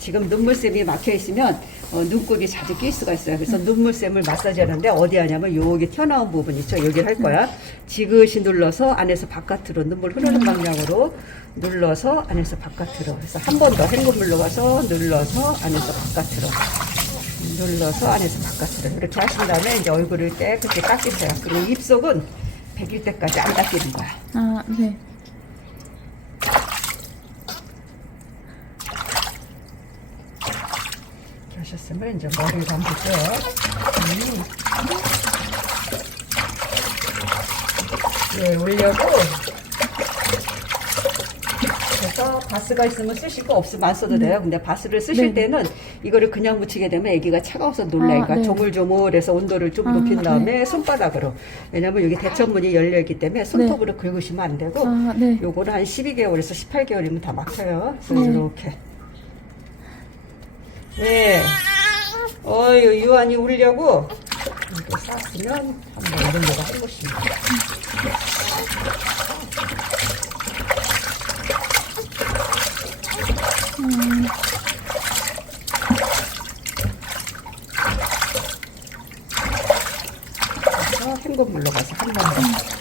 지금 눈물샘이 막혀 있으면 어, 눈곱이 자주 낄 수가 있어요. 그래서 눈물샘을 마사지 하는데 어디 하냐면 여기 튀어나온 부분 있죠. 여기를 할 거야. 지그시 눌러서 안에서 바깥으로 눈물 흐르는 방향으로 눌러서 안에서 바깥으로. 그래서 한 번 더 헹굼물로 가서 눌러서 안에서 바깥으로. 눌러서 안에서 바깥으로. 이렇게 하신 다음에 이제 얼굴을 깨끗이 닦으세요. 그리고 입속은 100일 때까지 안 닦이는 거야. 아, 네. 하셨으면 이제 머리를 감으세요. 음. 예, 올려고. 그래서 바스가 있으면 쓰시고 없으면 안 써도 돼요. 근데 바스를 쓰실 네. 때는 이거를 그냥 묻히게 되면 아기가 차가워서 놀래요. 아, 네. 조물조물해서 온도를 좀 아, 높인 다음에 네. 손바닥으로. 왜냐면 여기 대천문이 열려 있기 때문에 손톱으로 긁으시면 안 되고 아, 네. 요거는 한 12개월에서 18개월이면 다 막혀요. 그래서 네. 이렇게. 네. 어유 유한이 울려고 이렇게 쌌으면 한번 이런 거가 해보십니다. 그래서 헹굼물로 가서 한번 더.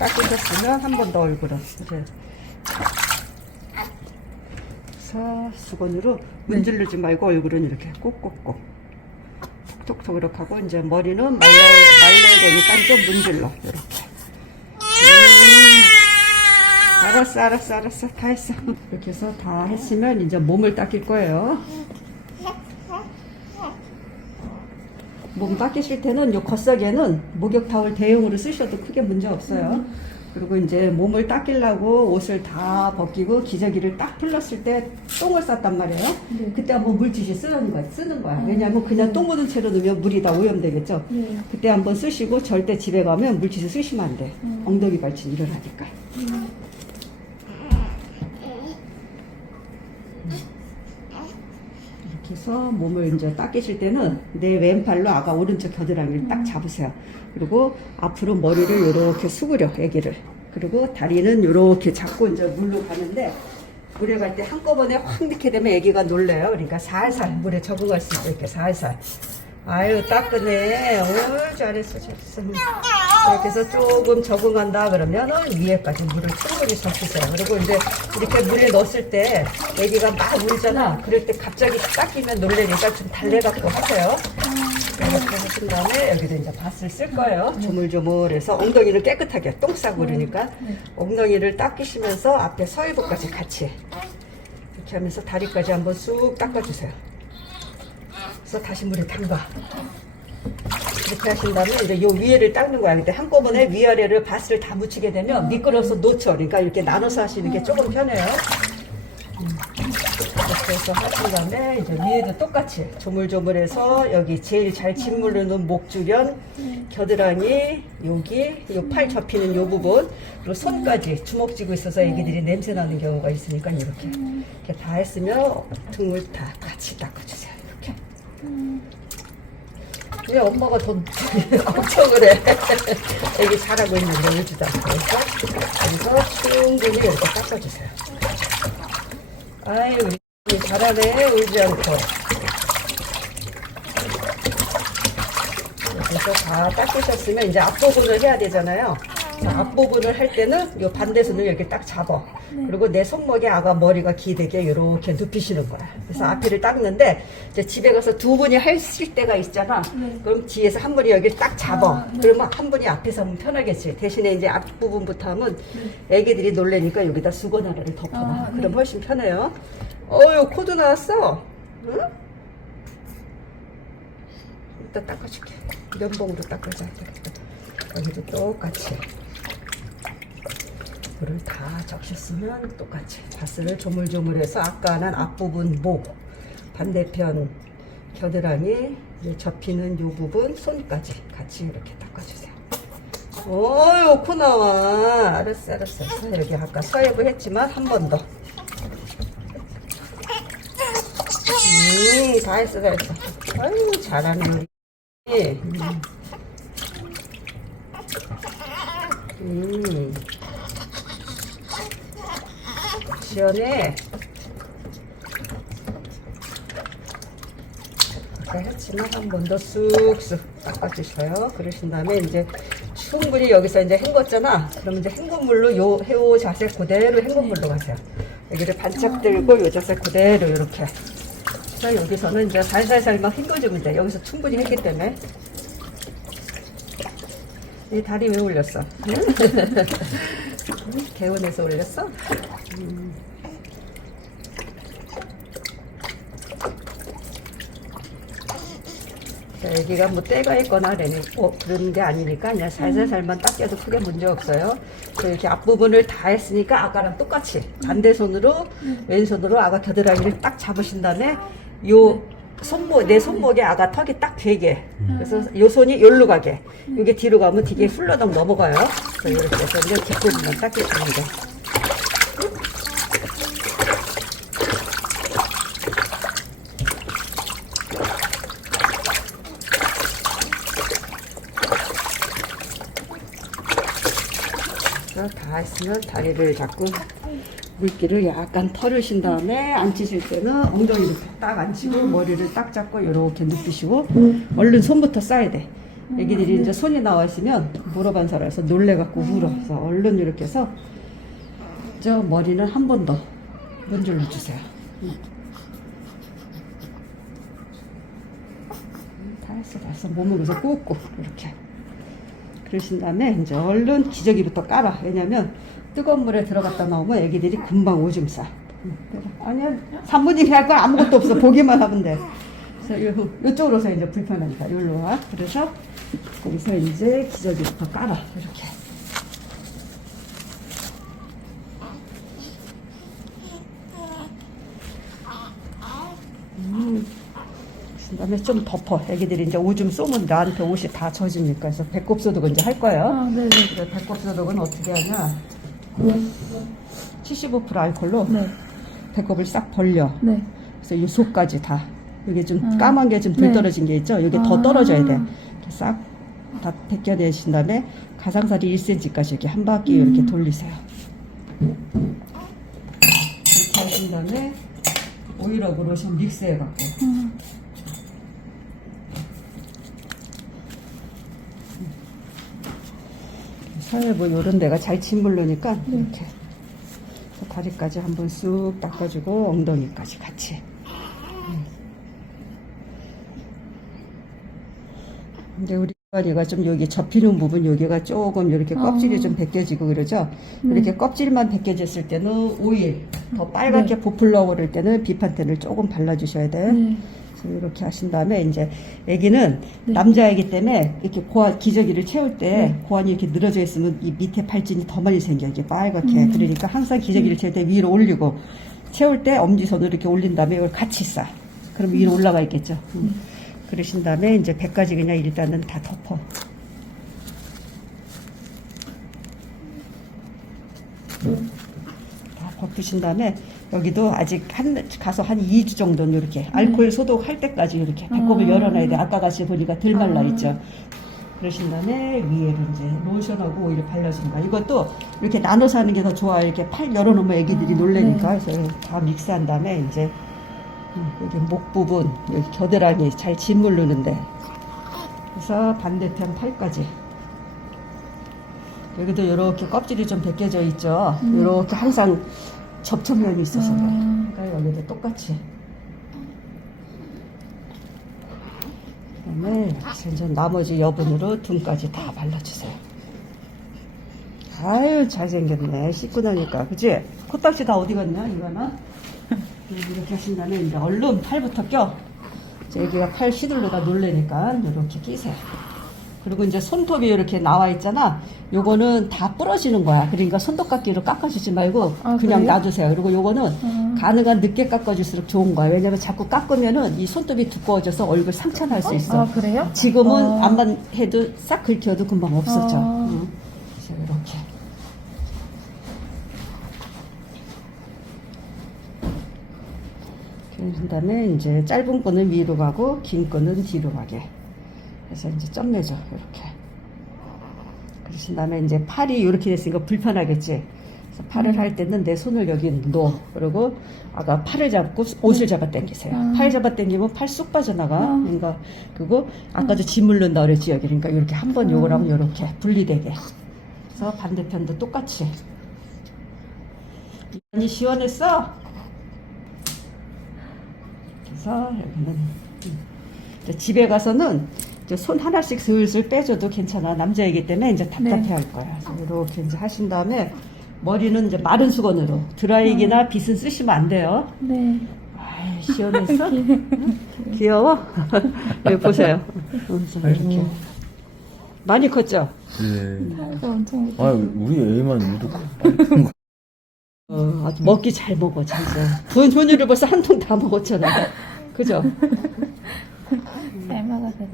다 닦으셨으면 한 번 더 얼굴은 이제 그래서 수건으로 문질르지 말고 얼굴은 이렇게 꼭꼭꼭 톡톡톡 이렇게 하고 이제 머리는 말려 말려야 되니까 좀 문질러 이렇게. 음, 알았어 알았어 알았어. 다 했어. 이렇게 해서 다 했으면 이제 몸을 닦일 거예요. 몸 닦이실 때는 요 겉석에는 목욕 타월 대용으로 쓰셔도 크게 문제 없어요. 그리고 이제 몸을 닦이려고 옷을 다 벗기고 기저귀를 딱 풀렀을 때 똥을 쌌단 말이에요. 그때 한번 물티슈 쓰는 거야, 쓰는 거야. 왜냐하면 그냥 똥 묻은 채로 넣으면 물이 다 오염되겠죠. 네. 그때 한번 쓰시고 절대 집에 가면 물티슈 쓰시면 안 돼. 엉덩이 발진 일어나니까. 해서 몸을 이제 닦으실 때는 내 왼팔로 아가 오른쪽 겨드랑이를 딱 잡으세요. 그리고 앞으로 머리를 이렇게 숙으려, 애기를. 그리고 다리는 이렇게 잡고 이제 물로 가는데 물에 갈 때 한꺼번에 확 넣게 되면 애기가 놀래요. 그러니까 살살 물에 적응할 수 있게 살살. 아유 따끈해. 오 잘했어 잘했어. 이렇게 해서 조금 적응한다 그러면은 위에까지 물을 충분히 적히세요. 그리고 이제 이렇게 물에 넣었을 때 애기가 막 울잖아. 그럴 때 갑자기 닦이면 놀래니까 좀 달래갖고 하세요. 이렇게 하신 다음에 여기도 이제 밭을 쓸 거예요. 조물조물해서 엉덩이를 깨끗하게 똥 싸고 그러니까 엉덩이를 닦이시면서 앞에 서해부까지 같이 이렇게 하면서 다리까지 한번 쑥 닦아주세요. 그래서 다시 물에 담가. 이렇게 하신 다음에 이제 요 위에를 닦는 거야. 근데 한꺼번에 위아래를 밭을 다 묻히게 되면 미끄러워서 놓쳐. 그러니까 이렇게 나눠서 하시는 게 조금 편해요. 음. 이렇게 해서 하신 다음에 이제 위에도 똑같이 조물조물해서 여기 제일 잘 짓무르는 목 주변, 겨드랑이, 여기, 요 팔 접히는 요 부분, 그리고 손까지 주먹 쥐고 있어서 애기들이 냄새 나는 경우가 있으니까 이렇게 이렇게 다 했으면 등을 다 같이 닦아주세요. 이렇게. 왜 엄마가 더 걱정을 해? 애기 잘하고 있는데 울지도 않고 그래서 충분히 이렇게 닦아주세요. 아이 우리 잘하네 울지 않고 그래서 다 닦으셨으면 이제 앞부분을 해야 되잖아요. 앞부분을 할 때는 요 반대손을 이렇게 딱 잡아. 그리고 내 손목에 아가 머리가 기대게 이렇게 눕히시는 거야. 그래서 앞에를 닦는데 이제 집에 가서 두 분이 하실 때가 있잖아. 그럼 뒤에서 한 분이 여기 딱 잡아. 그러면 한 분이 앞에서 하면 편하겠지. 대신에 이제 앞부분부터 하면 애기들이 놀래니까 여기다 수건 하나를 덮어놔. 아, 네. 그럼 훨씬 편해요. 어유 코도 나왔어. 응? 이따 닦아줄게. 면봉으로 닦아줘야 되겠다. 여기도 똑같이. 물을 다 적셨으면 똑같이 바스를 조물조물해서 아까는 앞부분 목, 반대편 겨드랑이, 이제 접히는 요 부분 손까지 같이 이렇게 닦아주세요. 어유 코 나와. 알았어, 알았어. 여기 아까 서해부 했지만 한 번 더. 음, 다 했어, 다 했어. 아유, 잘하네, 우리. 음. 음. 시원해. 아까 했지만 한 번 더 쑥쑥 닦아주셔요. 그러신 다음에 이제 충분히 여기서 이제 헹궜잖아. 그러면 이제 헹군 물로 요 해오 자세 그대로 헹군 물로 가세요. 여기를 반짝 들고 요 자세 그대로 이렇게. 자 여기서는 이제 살살살만 헹궈주면 돼. 여기서 충분히 했기 때문에. 이 다리 왜 올렸어? 응? 개운해서 올렸어? 음. 자, 여기가 뭐 때가 있거나 어, 그런 게 아니니까 그냥 살살살만 닦여도 크게 문제 없어요. 자, 이렇게 앞부분을 다 했으니까 아까랑 똑같이 반대 손으로 왼손으로 아가 겨드랑이를 딱 잡으신 다음에 요 손목 내 손목에 아가 턱이 딱 되게 그래서 요 손이 요로 가게. 이게 뒤로 가면 되게 훌러덩 넘어가요. 그래서 이렇게 해서 이제 뒷부분만. 자, 다 했으면 다리를 잡고 물기를 약간 털으신 다음에 앉히실 때는 엉덩이를 딱 앉히고 머리를 딱 잡고 이렇게 눕히시고 얼른 손부터 싸야 돼. 애기들이 이제 손이 나와 있으면 물어반사라서 놀래갖고 울어. 그래서 얼른 이렇게 해서 저 머리는 한 번 더 문질러 주세요. 음. 다 했어, 다 했어. 몸을 그래서 꾹꾹 이렇게. 그러신 다음에 이제 얼른 기저귀부터 깔아. 왜냐면 뜨거운 물에 들어갔다 나오면 애기들이 금방 오줌 싸. 응, 그래. 아니야, 산모님이 할 건 아무것도 없어. 보기만 하면 돼. 그래서 요, 요쪽으로서 이제 불편하니까 여기로 와. 그래서 거기서 이제 기저귀부터 깔아. 이렇게. 음. 그다음에 좀 덮어. 애기들이 이제 오줌 쏘면 나한테 옷이 다 젖으니까. 그래서 배꼽 소독은 이제 할 거예요. 아, 네네. 그래, 배꼽 소독은 어떻게 하냐. 75% 알콜로 네. 배꼽을 싹 벌려. 네. 그래서 이 속까지 다. 여기 좀 아. 까만 게 좀 덜 네. 떨어진 게 있죠? 여기 더 아. 떨어져야 돼. 이렇게 싹 다 벗겨내신 다음에 가상살이 1cm까지 이렇게 한 바퀴 음. 이렇게 돌리세요. 이렇게 하신 다음에 오일하고 로션 믹스해갖고. 음. 사회 뭐 이런 데가 잘 짓물르니까 네. 이렇게 다리까지 한번 쑥 닦아주고 엉덩이까지 같이. 음. 근데 우리 다리가 좀 여기 접히는 부분 여기가 조금 이렇게 껍질이 아. 좀 벗겨지고 그러죠. 네. 이렇게 껍질만 벗겨졌을 때는 오일 더 빨갛게 부풀러 오를 때는 비판텐을 조금 발라주셔야 돼요. 네. 이렇게 하신 다음에 이제 아기는 네. 남자이기 때문에 이렇게 고환 기저귀를 채울 때 네. 고환이 이렇게 늘어져 있으면 이 밑에 팔진이 더 많이 생겨 이게 빨갛게 음. 그러니까 항상 기저귀를 채울 때 위로 올리고 채울 때 엄지손으로 이렇게 올린 다음에 이걸 같이 싸 그럼 위로 올라가 있겠죠 음. 그러신 다음에 이제 배까지 그냥 일단은 다 덮어 다 덮으신 다음에 여기도 아직 한 가서 한 2주 정도는 이렇게 알코올 소독할 때까지 이렇게 배꼽을 아. 열어놔야 돼. 아까 같이 보니까 덜 말라 아. 있죠. 그러신 다음에 위에를 이제 로션하고 오일을 발라준다. 이것도 이렇게 나눠서 하는 게 더 좋아. 이렇게 팔 열어놓으면 애기들이 아, 놀래니까. 그래서 다 믹스한 다음에 이제 음, 여기 목 부분, 여기 겨드랑이 잘 짓물르는데. 그래서 반대편 팔까지. 여기도 이렇게 껍질이 좀 벗겨져 있죠. 음. 이렇게 항상 접촉면이 있어서 그래. 아. 그러니까 여기도 똑같이. 그다음에 이제 나머지 여분으로 등까지 다 발라주세요. 아유 잘생겼네 씻고 나니까 그치? 코딱지 다 어디 갔냐 이거는 이렇게 하신 다음에 이제 얼른 팔부터 껴 이제 애기가 팔 시들로다 놀래니까 이렇게 끼세요 그리고 이제 손톱이 이렇게 나와 있잖아 요거는 다 부러지는 거야 그러니까 손톱깎이로 깎아주지 말고 아, 그냥 그래요? 놔두세요 그리고 요거는 아. 가능한 늦게 깎아줄수록 좋은 거야 왜냐면 자꾸 깎으면은 이 손톱이 두꺼워져서 얼굴 상처 날 수 있어 아, 그래요? 지금은 아. 안만 해도 싹 긁혀도 금방 없어져. 아. 응. 그래서 이렇게. 그런 다음에 이제 짧은 끈은 위로 가고 긴 끈은 뒤로 가게. 그래서 이제 점 내줘 이렇게. 하신 다음에 이제 팔이 이렇게 됐으니까 불편하겠지. 그래서 팔을 할 때는 내 손을 여기 넣어. 그리고 아까 팔을 잡고 옷을 잡아 당기세요. 아. 팔 잡아 당기면 팔 쑥 빠져나가. 아. 그러니까 그리고 아까도 넣는다 그랬지 여기. 그러니까 이렇게 한 번 요걸 하면 이렇게 분리되게. 그래서 반대편도 똑같이. 많이 시원했어? 그래서 여기는 음. 집에 가서는 이제 손 하나씩 슬슬 빼줘도 괜찮아. 남자이기 때문에 이제 답답해 네. 할 거야. 이렇게 이제 하신 다음에 머리는 이제 마른 수건으로 드라이기나 빗은 쓰시면 안 돼요. 네. 아이, 시원했어? 응? 귀여워? 여기 보세요. 그래서 이렇게. 많이 컸죠? 네. 엄청 아 우리 애만 유독 큰 거. 어, 아주 먹기 잘 먹어, 진짜. 돈, 돈유를 벌써 한 통 다 먹었잖아. 그죠? 잘 먹었어요.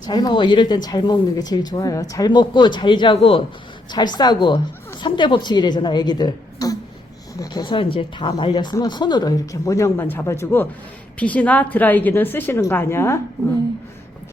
잘 먹어. 이럴 땐 잘 먹는 게 제일 좋아요. 잘 먹고, 잘 자고, 잘 싸고. 3대 법칙이래잖아, 애기들. 이렇게 해서 이제 다 말렸으면 손으로 이렇게 모형만 잡아주고, 빗이나 드라이기는 쓰시는 거 아니야? 어. 네.